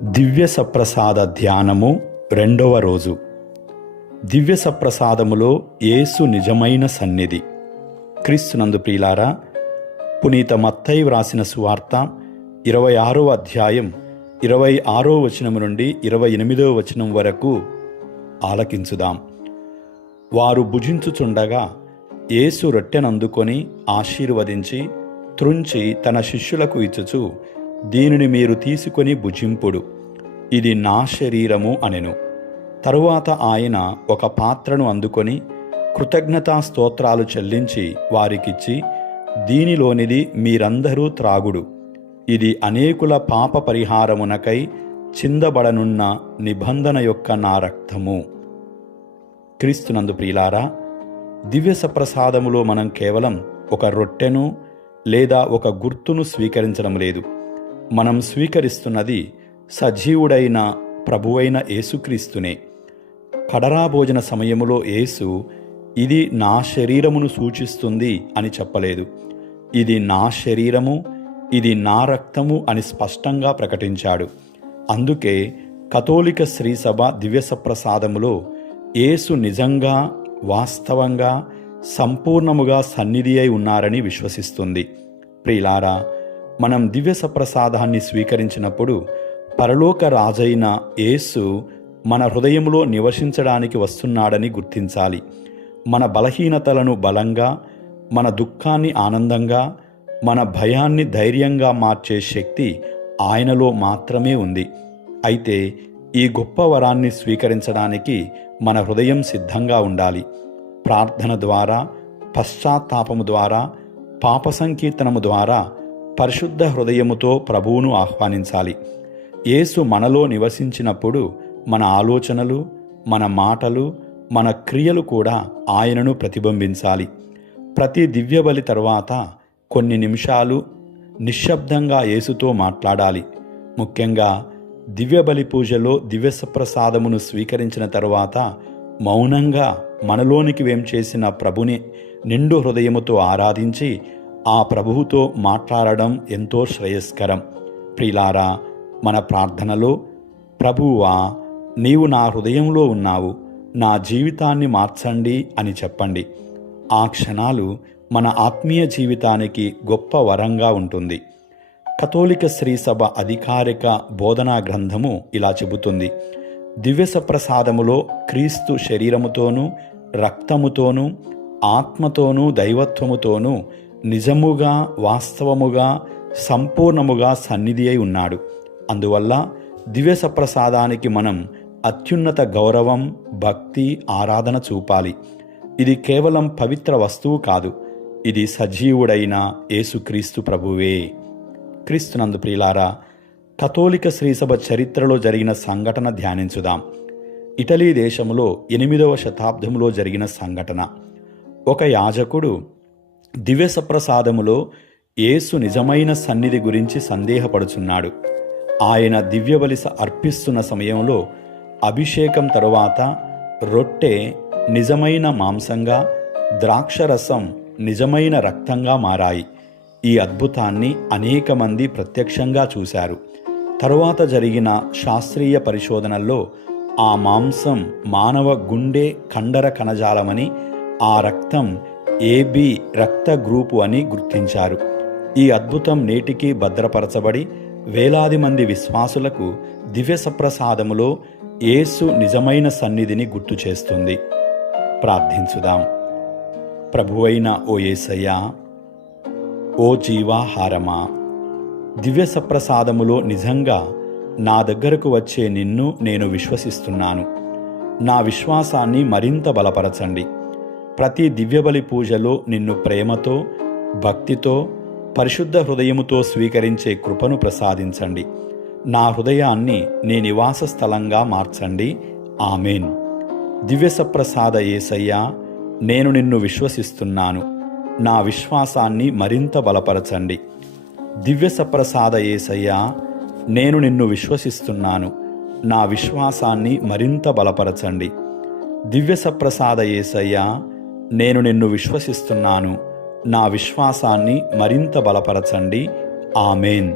దివ్య సప్రసాద ధ్యానము 2వ రోజు. దివ్య సప్రసాదములో యేసు నిజమైన సన్నిధి. క్రీస్తునందు ప్రియులారా, పునీత మత్తయి వ్రాసిన సువార్త 26వ అధ్యాయం 26వ వచనం నుండి 28వ వచనం వరకు ఆలకించుదాం. వారు భుజించుచుండగా యేసు రొట్టెనందుకొని ఆశీర్వదించి త్రుంచి తన శిష్యులకు ఇచ్చుచు, దీనిని మీరు తీసుకొని భుజింపుడు, ఇది నా శరీరము అనెను. తరువాత ఆయన ఒక పాత్రను అందుకొని కృతజ్ఞతా స్తోత్రాలు చెల్లించి వారికిచ్చి, దీనిలోనిది మీరందరూ త్రాగుడు, ఇది అనేకుల పాప పరిహారమునకై చిందబడనున్న నిబంధన యొక్క నా రక్తము. క్రీస్తునందు ప్రియులారా, దివ్య సప్రసాదములో మనం కేవలం ఒక రొట్టెను లేదా ఒక గుర్తును స్వీకరించడం లేదు. మనం స్వీకరిస్తున్నది సజీవుడైన ప్రభువైన యేసుక్రీస్తునే. కడరా భోజన సమయములో యేసు ఇది నా శరీరమును సూచిస్తుంది అని చెప్పలేదు. ఇది నా శరీరము, ఇది నా రక్తము అని స్పష్టంగా ప్రకటించాడు. అందుకే కథోలిక శ్రీసభ దివ్య సప్రసాదములో యేసు నిజంగా, వాస్తవంగా, సంపూర్ణముగా సన్నిధి అయి ఉన్నారని విశ్వసిస్తుంది. ప్రియులారా, మనం దివ్య సప్రసాదాన్ని స్వీకరించినప్పుడు పరలోక రాజైన యేసు మన హృదయంలో నివసించడానికి వస్తున్నాడని గుర్తించాలి. మన బలహీనతలను బలంగా, మన దుఃఖాన్ని ఆనందంగా, మన భయాన్ని ధైర్యంగా మార్చే శక్తి ఆయనలో మాత్రమే ఉంది. అయితే ఈ గొప్ప వరాన్ని స్వీకరించడానికి మన హృదయం సిద్ధంగా ఉండాలి. ప్రార్థన ద్వారా, పశ్చాత్తాపము ద్వారా, పాప సంకీర్తనము ద్వారా పరిశుద్ధ హృదయముతో ప్రభువును ఆహ్వానించాలి. యేసు మనలో నివసించినప్పుడు మన ఆలోచనలు, మన మాటలు, మన క్రియలు కూడా ఆయనను ప్రతిబింబించాలి. ప్రతి దివ్యబలి తరువాత కొన్ని నిమిషాలు నిశ్శబ్దంగా యేసుతో మాట్లాడాలి. ముఖ్యంగా దివ్యబలి పూజలో దివ్య సప్రసాదమును స్వీకరించిన తరువాత మౌనంగా మనలోనికి వేంచేసిన ప్రభుని నిండు హృదయముతో ఆరాధించి ఆ ప్రభువుతో మాట్లాడడం ఎంతో శ్రేయస్కరం. ప్రియులారా, మన ప్రార్థనలో, ప్రభువా, నీవు నా హృదయంలో ఉన్నావు, నా జీవితాన్ని మార్చండి అని చెప్పండి. ఆ క్షణాలు మన ఆత్మీయ జీవితానికి గొప్ప వరంగా ఉంటుంది. కథోలిక శ్రీసభ అధికారిక బోధనా గ్రంథము ఇలా చెబుతుంది: దివ్య సప్రసాదములో క్రీస్తు శరీరముతోనూ, రక్తముతోనూ, ఆత్మతోనూ, దైవత్వముతోనూ నిజముగా, వాస్తవముగా, సంపూర్ణముగా సన్నిధి అయి ఉన్నాడు. అందువల్ల దివ్య సప్రసాదానికి మనం అత్యున్నత గౌరవం, భక్తి, ఆరాధన చూపాలి. ఇది కేవలం పవిత్ర వస్తువు కాదు, ఇది సజీవుడైన యేసుక్రీస్తు ప్రభువే. క్రీస్తునందు ప్రియులారా, కథోలిక శ్రీసభ చరిత్రలో జరిగిన సంఘటన ధ్యానించుదాం. ఇటలీ దేశంలో 8వ శతాబ్దంలో జరిగిన సంఘటన. ఒక యాజకుడు దివ్య సప్రసాదములో యేసు నిజమైన సన్నిధి గురించి సందేహపడుచున్నాడు. ఆయన దివ్యబలి అర్పిస్తున్న సమయంలో అభిషేకం తరువాత రొట్టె నిజమైన మాంసంగా, ద్రాక్షరసం నిజమైన రక్తంగా మారాయి. ఈ అద్భుతాన్ని అనేక మంది ప్రత్యక్షంగా చూశారు. తరువాత జరిగిన శాస్త్రీయ పరిశోధనల్లో ఆ మాంసం మానవ గుండె కండర కణజాలమని, ఆ రక్తం AB రక్త గ్రూపు అని గుర్తించారు. ఈ అద్భుతం నేటికి భద్రపరచబడి వేలాది మంది విశ్వాసులకు దివ్య సప్రసాదములో యేసు నిజమైన సన్నిధిని గుర్తు చేస్తుంది. ప్రార్థించుదాం. ప్రభువైన ఓ యేసయ్యా, ఓ జీవాహారమా, దివ్య సప్రసాదములో నిజంగా నా దగ్గరకు వచ్చే నిన్ను నేను విశ్వసిస్తున్నాను. నా విశ్వాసాన్ని మరింత బలపరచండి. ప్రతి దివ్యబలి పూజలో నిన్ను ప్రేమతో, భక్తితో, పరిశుద్ధ హృదయముతో స్వీకరించే కృపను ప్రసాదించండి. నా హృదయాన్ని నీ నివాస స్థలంగా మార్చండి. ఆమేన్. దివ్య సప్రసాద యేసయ్యా, నేను నిన్ను విశ్వసిస్తున్నాను. నా విశ్వాసాన్ని మరింత బలపరచండి. దివ్య సప్రసాద యేసయ్యా, నేను నిన్ను విశ్వసిస్తున్నాను. నా విశ్వాసాన్ని మరింత బలపరచండి. దివ్య సప్రసాద యేసయ్యా, నేను నిన్ను విశ్వసిస్తున్నాను. నా విశ్వాసాన్ని మరింత బలపరచండి. ఆమేన్.